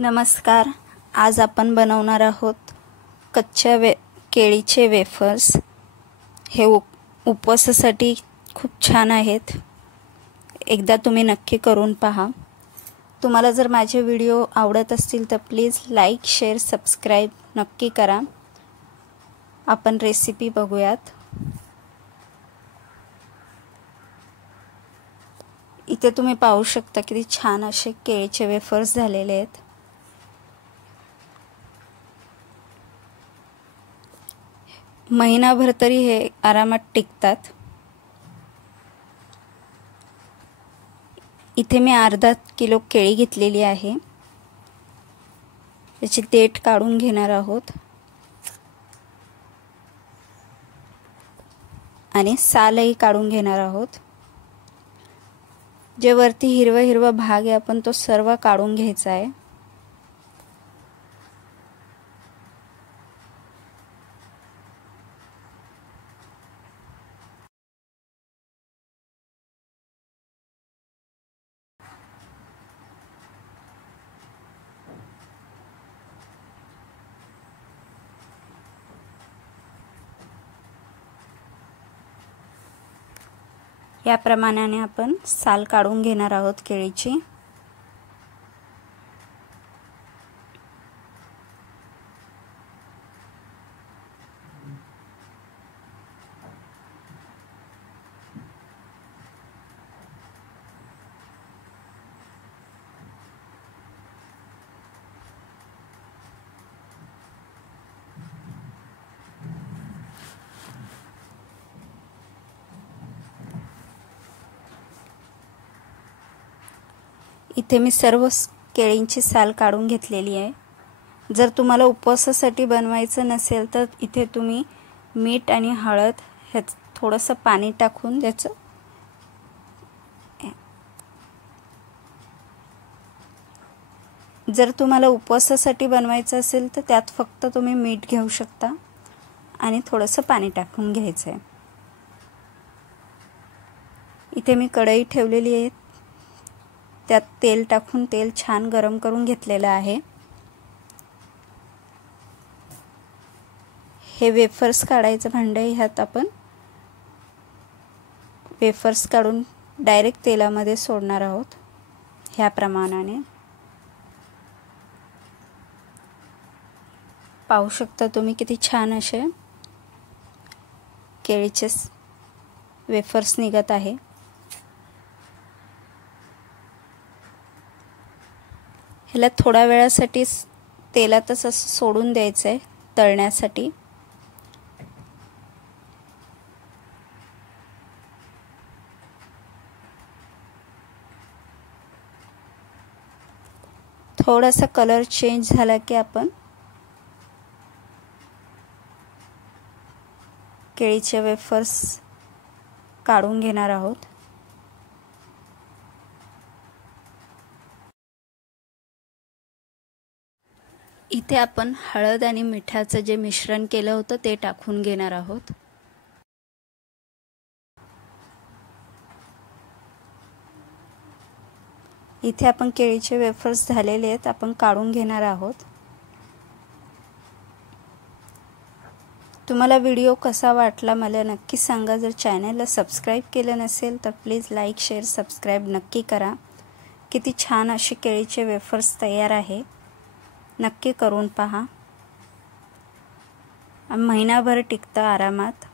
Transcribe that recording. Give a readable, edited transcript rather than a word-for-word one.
नमस्कार. आज आपण बनवणार आहोत कच्च्या केळीचे वेफर्स. हे उपवासासाठी खूप छान आहेत. एकदा तुम्ही नक्की करून पहा. तुम्हाला जर माझे व्हिडिओ आवडत असतील तर प्लीज लाईक, शेअर, सबस्क्राईब नक्की करा. आपण रेसिपी बघूयात. इथे तुम्ही पाहू शकता किती छान असे केळीचे वेफर्स झालेले आहेत. महिनाभर तरी हे आरामात टिकतात. इथे मी अर्धा किलो केळी घेतलेली आहे. त्याची देठ काढून घेणार आहोत आणि सालही काढून घेणार आहोत. जे वरती हिरवा भाग आहे आपण तो सर्व काढून घ्यायचा आहे. या प्रमाणाने आपण साल काढून घेणार आहोत केळीची. इथे मी सर्व केळींची साल काढून घेतलेली आहे. जर तुम्हाला उपवासासाठी बनवायचं नसेल तर इथे तुम्ही मीठ आणि हळद ह्यात थोडंसं पाणी टाकून त्याचं जर तुम्हाला उपवासासाठी बनवायचं असेल तर त्यात फक्त तुम्ही मीठ घेऊ शकता आणि थोडंसं पाणी टाकून घ्यायचं आहे. इथे मी कढई ठेवलेली आहे. त्यात तेल टाकून तेल छान गरम करून घेतलेलं आहे. हे वेफर्स काढायचं भांडं आहे. ह्यात आपण वेफर्स काढून डायरेक्ट तेलामध्ये सोडणार आहोत. ह्या प्रमाणाने पाहू शकता तुम्ही किती छान असे केळीचे वेफर्स निघत आहे. ह्याला थोड्या वेळासाठी तेलातच असं सोडून द्यायचं आहे तळण्यासाठी. थोडासा कलर चेंज झाला की आपण केळीचे वेफर्स काढून घेणार आहोत. इथे आपण हळद आणि मिठाचं जे मिश्रण केलं होतं ते टाकून घेणार आहोत. इथे आपण केळीचे वेफर्स झालेले आहेत, आपण काढून घेणार आहोत. तुम्हाला व्हिडिओ कसा वाटला मला नक्की सांगा. जर चॅनलला सबस्क्राईब केलं नसेल तर प्लीज लाईक, शेअर, सबस्क्राईब नक्की करा. किती छान असे केळीचे वेफर्स तयार आहे. नक्की करून पहा. महिनाभर टिकतं आरामात.